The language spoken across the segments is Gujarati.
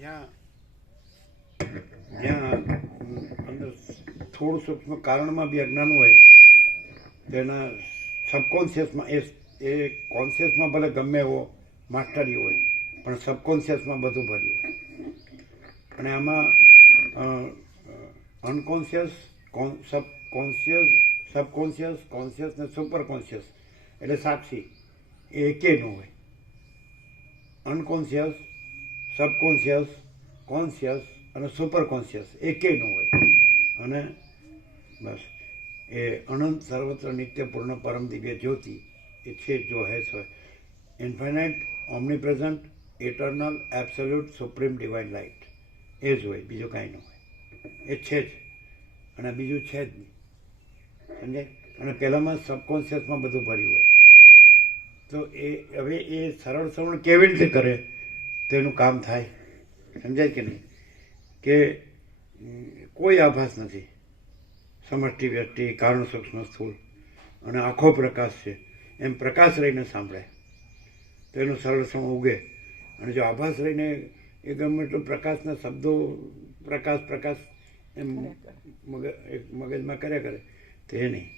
જ્યાં જ્યાં અંદર થોડું સૂક્ષ્મ કારણમાં બી અજ્ઞાન હોય તેના સબકોન્શિયસમાં એ કોન્શિયસમાં ભલે ગમે એવો માસ્ટરી હોય પણ સબકોન્શિયસમાં બધું ભર્યું હોય. અને આમાં અનકોન્શિયસ, સબકોન્શિયસ, સબકોન્શિયસ, કોન્શિયસ ને સુપર કોન્શિયસ એટલે સાક્ષી એ એકેય ન હોય. અનકોન્શિયસ, સબકોન્શિયસ, કોન્શિયસ અને સુપર કોન્શિયસ એકેય ન હોય. અને બસ એ અનંત સર્વત્ર નિત્ય પૂર્ણ પરમ દિવ્ય જ્યોતિ એ છે જો હેસ હોય. Infinite, omnipresent, eternal, absolute, supreme divine light એ જ હોય, બીજું કાંઈ ન હોય. એ છે જ અને બીજું છે જ નહીં. સમજાય? અને પહેલાંમાં સબકોન્શિયસમાં બધું ભર્યું હોય. તો એ હવે એ સરળ શ્રવણ કેવી રીતે કરે તો એનું કામ થાય. સમજાય કે નહીં? કે કોઈ આભાસ નથી. સમષ્ટિ વ્યષ્ટિ કારણ સૂક્ષ્મ સ્થૂળ અને આખો પ્રકાશ છે એમ પ્રકાશ રહીને સાંભળે તો એનું સરળ શ્રવણ ઉગે. અને જો આભાસ રહીને એ ગમે એટલું પ્રકાશના શબ્દો પ્રકાશ પ્રકાશ એમ મગજમાં કર્યા કરે તો એ નહીં.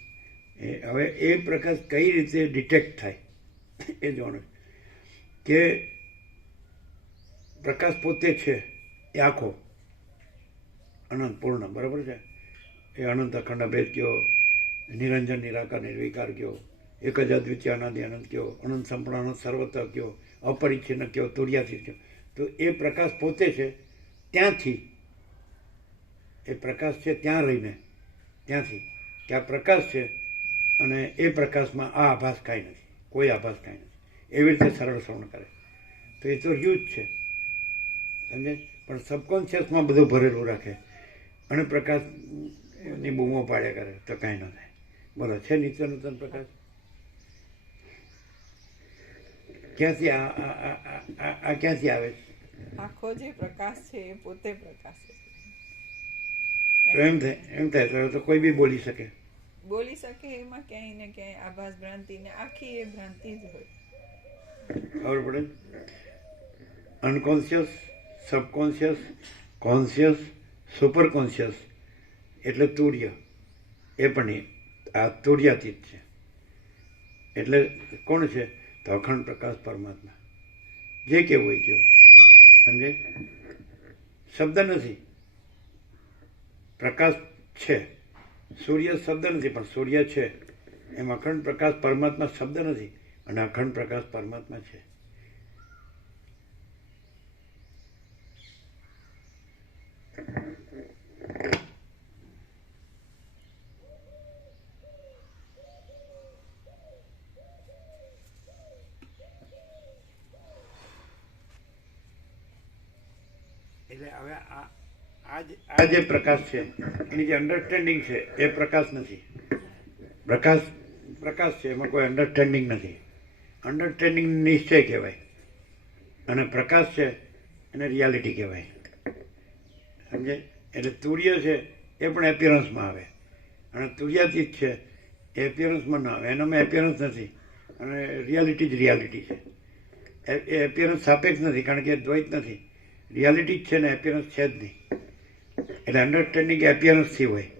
હવે એ પ્રકાશ કઈ રીતે ડિટેક્ટ થાય એ જોવાનું કે પ્રકાશ પોતે છે એ આખો અનંત પૂર્ણ, બરાબર છે? એ અનંત અખંડ અભેદ કયો, નિરંજન નિરાકાર નિર્વિકાર કયો, એક જ અદ્વિતીય અનાદિ અનંત કયો, અનંત સંપૂર્ણ અનંત સર્વત્ર કયો, અપરિચ્છિન્ન કયો, તુર્યાતીત કયો. તો એ પ્રકાશ પોતે છે ત્યાંથી, એ પ્રકાશ છે ત્યાં રહીને ત્યાંથી કે આ પ્રકાશ છે અને એ પ્રકાશમાં આ આભાસ કાંઈ નથી, કોઈ આભાસ કાંઈ નથી. એવી રીતે સરળ શ્રવણ કરે તો એ તો રહ્યું જ છે. સમજાય? પણ સબકોન્શિયસમાં બધું ભરેલું રાખે અને પ્રકાશની બૂમો પાડ્યા કરે તો કાંઈ ન થાય. બોલો, છે નિત્ય નૂતન પ્રકાશ? ક્યાંથી આ ક્યાંથી આવે છે? આખો જે પ્રકાશ છે એ પોતે પ્રકાશ છે. તો એમ થાય તો કોઈ બી બોલી શકે. બોલી શકે એમાં ક્યાંય ને ક્યાંય આભાસ ભ્રાંતિ ને આખી એ ભ્રાંતિ જ હોય. ખબર પડે? Unconscious, subconscious, conscious, super conscious એટલે તુર્ય. એ પણ આ તુર્યાતીત છે. એટલે કોણ છે? તો અખંડ પ્રકાશ પરમાત્મા. જે કેવું હોય કયો. સમજે? શબ્દ નથી, પ્રકાશ છે. સૂર્ય શબ્દ નથી પણ સૂર્ય છે. એમ અખંડ પ્રકાશ પરમાત્મા શબ્દ નથી અને અખંડ પ્રકાશ પરમાત્મા છે. એટલે હવે આ જે પ્રકાશ છે એની જે અન્ડરસ્ટેન્ડિંગ છે એ પ્રકાશ નથી. પ્રકાશ છે, એમાં કોઈ અન્ડરસ્ટેન્ડિંગ નથી. અન્ડરસ્ટેન્ડિંગ નિશ્ચય કહેવાય અને પ્રકાશ છે એને રિયાલિટી કહેવાય. સમજે? એટલે તુર્ય છે એ પણ એપિયરન્સમાં આવે અને તુર્યાતીત છે એ એપિયરન્સમાં ન આવે. એનામાં એપિયરન્સ નથી અને રિયાલિટી જ રિયાલિટી છે. એ એપિયરન્સ સાપેક્ષ નથી કારણ કે એ દ્વૈત નથી. રિયાલિટી જ છે ને એપિયરન્સ છે જ નહીં. એટલે અન્ડરસ્ટેન્ડિંગ એપિયરન્સથી હોય.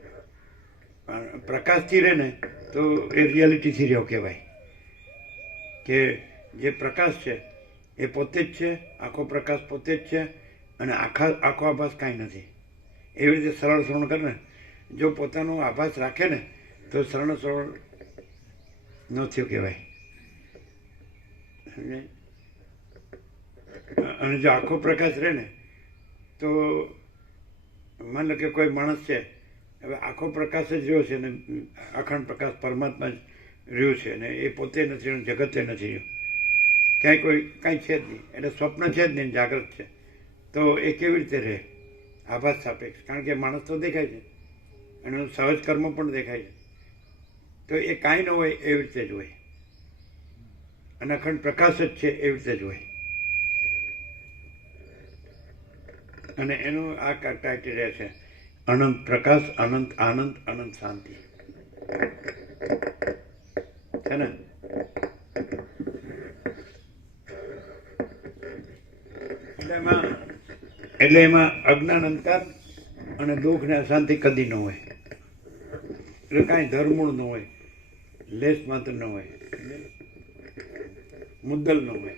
પ્રકાશથી રહે ને તો એ રિયાલિટીથી રહ્યો કહેવાય. કે જે પ્રકાશ છે એ પોતે જ છે, આખો પ્રકાશ પોતે જ છે અને આખો આભાસ કાંઈ નથી. એવી રીતે સરળ શ્રવણ કરે ને, જો પોતાનો આભાસ રાખે ને તો સરળ શ્રવણ ન થયું કહેવાય. અને જો આખો પ્રકાશ રહે ને તો માની લો કે કોઈ માણસ છે, હવે આખો પ્રકાશ જ રહ્યો છે ને અખંડ પ્રકાશ પરમાત્મા જ રહ્યું છે ને એ પોતે નથી રહ્યું, જગતે નથી રહ્યું, ક્યાંય કોઈ કાંઈ છે જ નહીં. એટલે સ્વપ્ન છે જ નહીં, જાગ્રત છે. તો એ કેવી રીતે રહે? આભાસ સાપેક્ષ. કારણ કે માણસ તો દેખાય છે, એનું સહજ કર્મ પણ દેખાય છે. તો એ કાંઈ ન હોય એવી રીતે જ હોય અને અખંડ પ્રકાશ જ છે એવી રીતે જ હોય. અને એનું આ ક્રાઇટેરિયા છે: અનંત પ્રકાશ, અનંત આનંદ, અનંત શાંતિ. છે ને? એટલે એમાં એટલે એમાં અજ્ઞાન અંતર અને દુઃખ ને અશાંતિ કદી ન હોય, એટલે કાંઈ ધર્મૂળ ન હોય, લેશ માત્ર ન હોય, મુદ્દલ ન હોય.